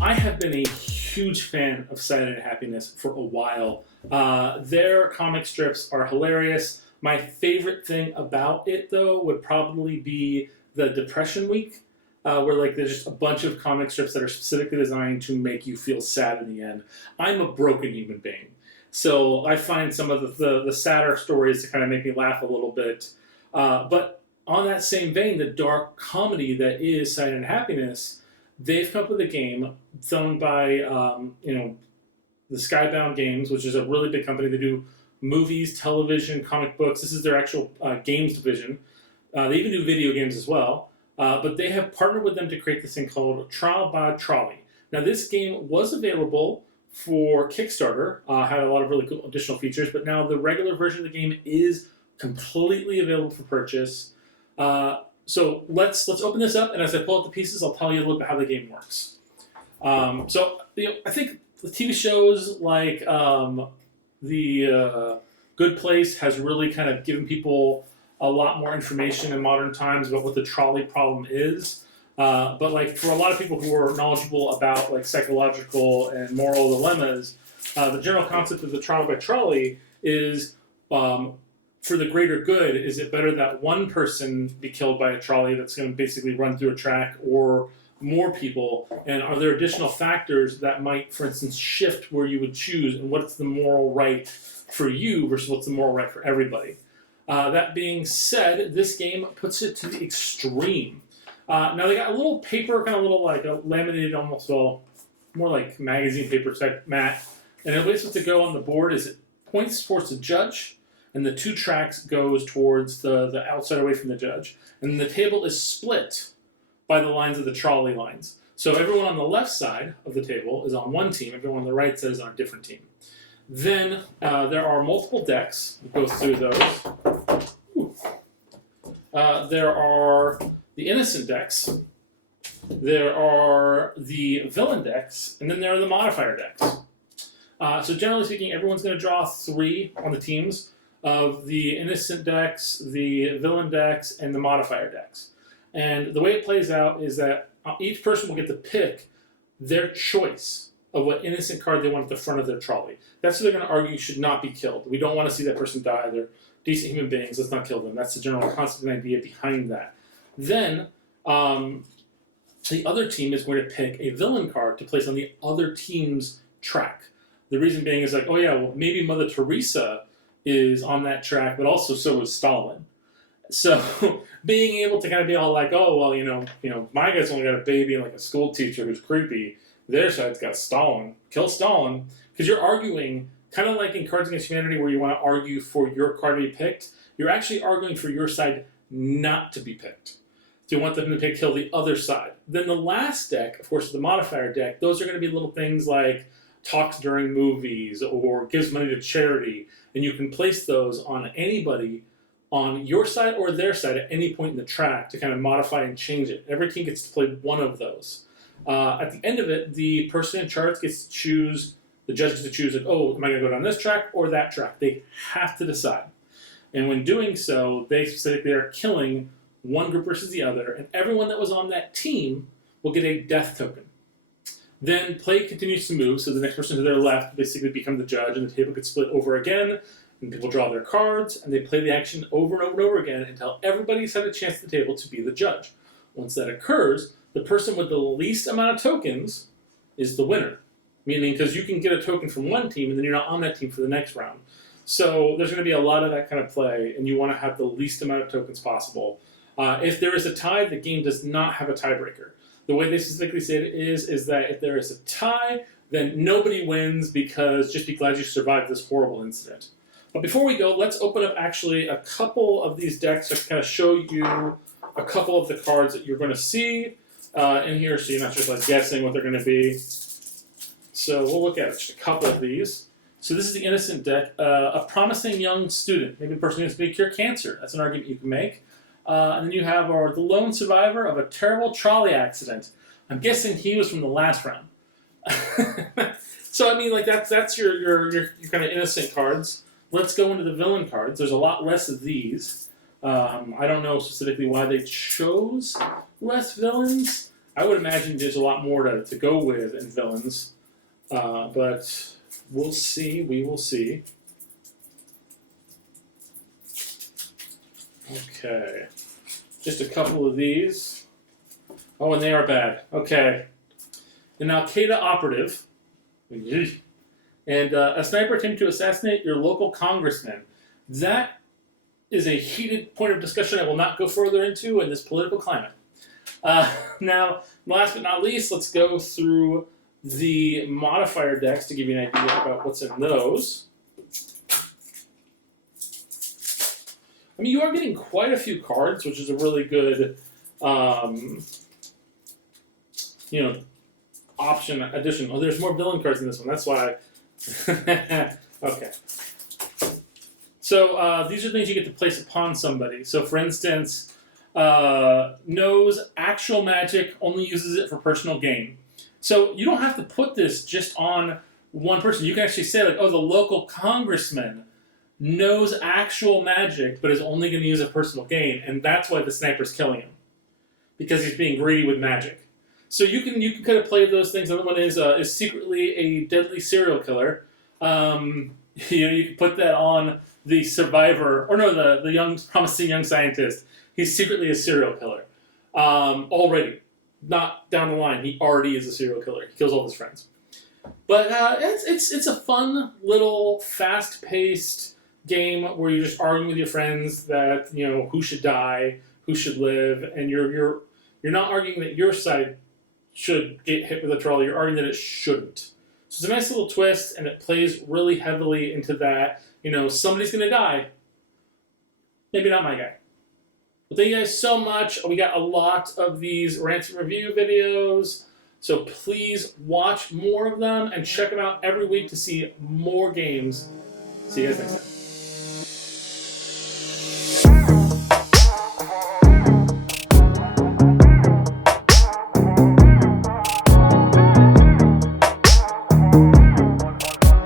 I have been a huge fan of Cyanide Happiness for a while. Their comic strips are hilarious. My favorite thing about it, though, would probably be the Depression Week, where like there's just a bunch of comic strips that are specifically designed to make you feel sad in the end. I'm a broken human being, so I find some of the sadder stories to kind of make me laugh a little bit. But on that same vein, the dark comedy that is Cyanide Happiness, they've come up with a game done by the Skybound Games, which is a really big company. They do movies, television, comic books. This is their actual games division. They even do video games as well. But they have partnered with them to create this thing called Trolley. Now, this game was available for Kickstarter, had a lot of really cool additional features, but now the regular version of the game is completely available for purchase. So let's open this up, and as I pull out the pieces, I'll tell you a little bit how the game works. I think the TV shows like the Good Place has really kind of given people a lot more information in modern times about what the trolley problem is. But like for a lot of people who are knowledgeable about like psychological and moral dilemmas, the general concept of the trial by trolley is for the greater good. Is it better that one person be killed by a trolley that's going to basically run through a track, or more people? And are there additional factors that might, for instance, shift where you would choose and what's the moral right for you versus what's the moral right for everybody? That being said, this game puts it to the extreme. Now they got a little paper, kind of little like a laminated, almost all more like magazine paper type mat, and the way it's supposed to go on the board is it points towards the judge, and the two tracks goes towards the outside away from the judge, and the table is split by the lines of the trolley lines. So everyone on the left side of the table is on one team, everyone on the right side is on a different team. Then there are multiple decks. We'll go through those. There are the innocent decks, there are the villain decks, and then there are the modifier decks. So generally speaking, everyone's going to draw 3 on the teams of the innocent decks, the villain decks, and the modifier decks. And the way it plays out is that each person will get to pick their choice of what innocent card they want at the front of their trolley. That's what they're going to argue should not be killed. We don't want to see that person die. They're decent human beings. Let's not kill them. That's the general concept and idea behind that. Then the other team is going to pick a villain card to place on the other team's track. The reason being is like, oh yeah, well maybe Mother Teresa is on that track, but also so is Stalin. So being able to kind of be all like, oh well, you know, my guy's only got a baby and like a school teacher who's creepy. Their side's got Stalin. Kill Stalin, because you're arguing kind of like in Cards Against Humanity, where you want to argue for your card to be picked. You're actually arguing for your side not to be picked. So you want them to kill the other side. Then the last deck, of course, is the modifier deck. Those are going to be little things like talks during movies or gives money to charity. And you can place those on anybody on your side or their side at any point in the track to kind of modify and change it. Every team gets to play one of those. At the end of it, the person in charge gets to choose, the judge gets to choose, like, oh, am I going to go down this track or that track? They have to decide. And when doing so, they specifically are killing one group versus the other, and everyone that was on that team will get a death token. Then play continues to move, so the next person to their left basically become the judge, and the table gets split over again, and people draw their cards, and they play the action over and over and over again until everybody's had a chance at the table to be the judge. Once that occurs, the person with the least amount of tokens is the winner. Meaning, because you can get a token from one team, and then you're not on that team for the next round. So there's going to be a lot of that kind of play, and you want to have the least amount of tokens possible. If there is a tie, the game does not have a tiebreaker. The way they specifically say it is that if there is a tie, then nobody wins, because just be glad you survived this horrible incident. But before we go, let's open up actually a couple of these decks to kind of show you a couple of the cards that you're going to see in here, so you're not just like guessing what they're going to be. So we'll look at just a couple of these. So this is the innocent deck. A promising young student, maybe the person who's going to cure cancer. That's an argument you can make. And then you have the lone survivor of a terrible trolley accident. I'm guessing he was from the last round. So I mean, like that's your kind of innocent cards. Let's go into the villain cards. There's a lot less of these. I don't know specifically why they chose less villains. I would imagine there's a lot more to go with in villains, but we'll see. We will see. Okay, just a couple of these. Oh, and they are bad. Okay, an Al-Qaeda operative, and a sniper attempted to assassinate your local congressman. That is a heated point of discussion I will not go further into in this political climate. Now, last but not least, let's go through the modifier decks to give you an idea about what's in those. I mean, you are getting quite a few cards, which is a really good, option addition. Oh, there's more villain cards in this one. That's why. Okay. So these are things you get to place upon somebody. So, for instance, knows actual magic, only uses it for personal gain. So you don't have to put this just on one person. You can actually say, like, oh, the local congressman knows actual magic, but is only going to use it for personal gain, and that's why the sniper's killing him, because he's being greedy with magic. So you can kind of play those things. Another one is secretly a deadly serial killer. You can put that on the survivor, or no, the young promising young scientist. He's secretly a serial killer already. Not down the line. He already is a serial killer. He kills all his friends. But it's a fun little fast-paced game where you're just arguing with your friends that who should die, who should live, and you're not arguing that your side should get hit with a trolley. You're arguing that it shouldn't. So it's a nice little twist, and it plays really heavily into that. Somebody's gonna die. Maybe not my guy. Well, thank you guys so much. We got a lot of these Rants and Review videos, so please watch more of them and check them out every week to see more games. See you guys next time.